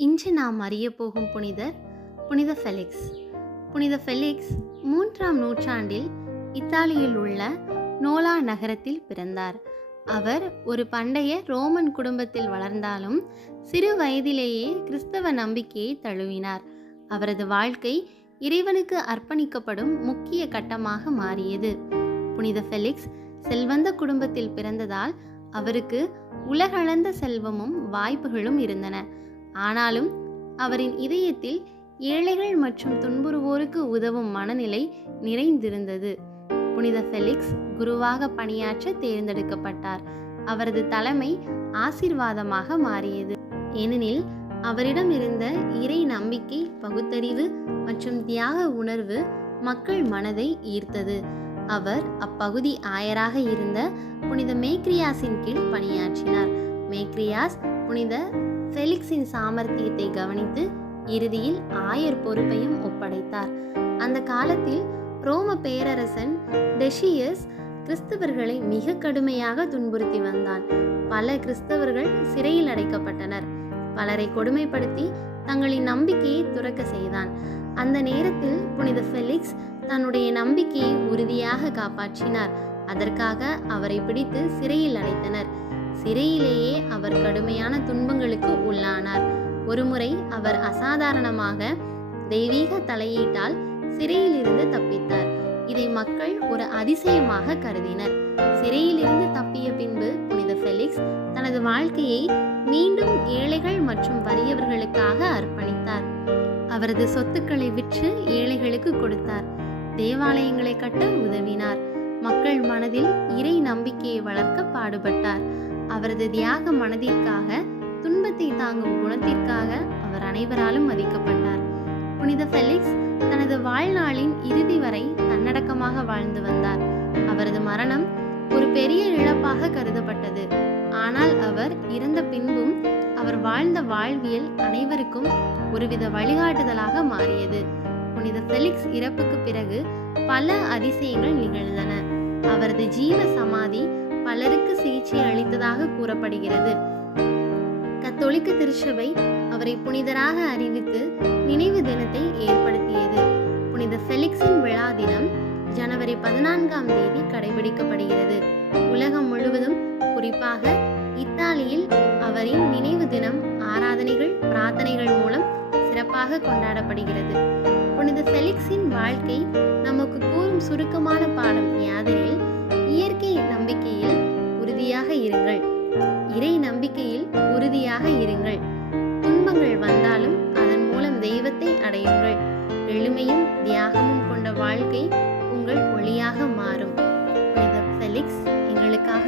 இன்று நாம் அறிய போகும் புனிதர் புனித ஃபெலிக்ஸ். புனித ஃபெலிக்ஸ் 3ஆம் நூற்றாண்டில் இத்தாலியில் உள்ள நோலா நகரத்தில் பிறந்தார். அவர் ஒரு பண்டைய ரோமன் குடும்பத்தில் வளர்ந்தாலும் சிறு வயதிலேயே கிறிஸ்தவ நம்பிக்கையை தழுவினார். அவரது வாழ்க்கை இறைவனுக்கு அர்ப்பணிக்கப்படும் முக்கிய கட்டமாக மாறியது. புனித ஃபெலிக்ஸ் செல்வந்த குடும்பத்தில் பிறந்ததால் அவருக்கு உலகளந்த செல்வமும் வாய்ப்புகளும் இருந்தன. ஆனாலும் அவரின் இதயத்தில் ஏழைகள் மற்றும் துன்புறுவோருக்கு உதவும் மனநிலை நிறைந்திருந்தது. புனித ஃபெலிக்ஸ் குருவாக பணியாற்ற தேர்ந்தெடுக்கப்பட்டார். அவரது தலைமை ஆசீர்வாதமாக மாறியது. ஏனெனில் அவரிடம் இருந்த இறை நம்பிக்கை, பகுத்தறிவு மற்றும் தியாக உணர்வு மக்கள் மனதை ஈர்த்தது. அவர் அப்பகுதி ஆயராக இருந்த புனித மேக்ரியாஸின் கீழ் பணியாற்றினார். மேக்ரியாஸ் புனித ஃபெலிக்ஸின் சாமர்த்தியத்தை கவனித்து இறுதியில் ஆயர் பொறுப்பையும் ஒப்படைத்தார். அந்த காலத்தில் ரோம பேரரசன் டெசியஸ் கிறிஸ்தவர்களை மிக கடுமையாக துன்புறுத்தி வந்தான். பல கிறிஸ்தவர்கள் சிறையில் அடைக்கப்பட்டனர். பலரை கொடுமைப்படுத்தி தங்களின் நம்பிக்கையை துறக்க செய்தான். அந்த நேரத்தில் புனித ஃபெலிக்ஸ் தன்னுடைய நம்பிக்கையை உறுதியாக காப்பாற்றினார். அதற்காக அவரை பிடித்து சிறையில் அடைத்தனர். சிறையிலேயே அவர் கடுமையான துன்பங்களுக்கு உள்ளானார். ஒருமுறை அவர் அசாதாரணமாக தெய்வீக தலையீட்டால் சிறையில் இருந்து தப்பித்தார். இதை மக்கள் ஒரு அதிசயமாக கருதினர். சிறையில் இருந்து தப்பிய பின்பு புனித ஃபெலிக்ஸ் தனது வாழ்க்கையை மீண்டும் ஏழைகள் மற்றும் வறியவர்களுக்காக அர்ப்பணித்தார். அவரது சொத்துக்களை விற்று ஏழைகளுக்கு கொடுத்தார். தேவாலயங்களை கட்ட உதவினார். மக்கள் மனதில் இறை நம்பிக்கையை வளர்க்க பாடுபட்டார். அவரது தியாக மனதிற்காக, துன்பத்தை தாங்கும் குணத்திற்காக அவர் அனைவராலும் மதிக்கப்பட்டார். புனித ஃபெலிக்ஸ் தனது வாழ்நாளின் இறுதி வரை தன்னடக்கமாக வாழ்ந்து வந்தார். அவரது மரணம் ஒரு பெரிய இழப்பாக கருதப்பட்டது. ஆனால் அவர் இறந்த பின்பும் அவர் வாழ்ந்த வாழ்வியல் அனைவருக்கும் ஒருவித வழிகாட்டுதலாக மாறியது. புனித ஃபெலிக்ஸ் இறப்புக்கு பிறகு பல அதிசயங்கள் நிகழ்ந்தன. அவரது ஜீவ சமாதி பலருக்கு சிகிச்சை அளித்ததாக கூறப்படுகிறது. கத்தோலிக்க திருச்சபை அவரை புனிதராக அறிவித்து நினைவு தினத்தை ஏற்படுத்தியது. புனித ஃபெலிக்ஸின் விழா தினம் ஜனவரி 14ஆம் தேதி கடைபிடிக்கப்படுகிறது. உலகம் முழுவதும், குறிப்பாக இத்தாலியில் அவரின் நினைவு தினம் ஆராதனைகள், பிரார்த்தனைகள் மூலம் சிறப்பாக கொண்டாடப்படுகிறது. புனித ஃபெலிக்ஸின் வாழ்க்கை நமக்கு கூறும் சுருக்கமான பாடம் யாதெனில், இயற்கை நம்பிக்கையில் உறுதியாக இருங்கள், இறை நம்பிக்கையில் உறுதியாக இருங்கள். துன்பங்கள் வந்தாலும் அதன் மூலம் தெய்வத்தை அடையுங்கள். எளிமையும் தியாகமும் கொண்ட வாழ்க்கை உங்கள் ஒளியாக மாறும். புனித ஃபெலிக்ஸ் எங்களுக்காக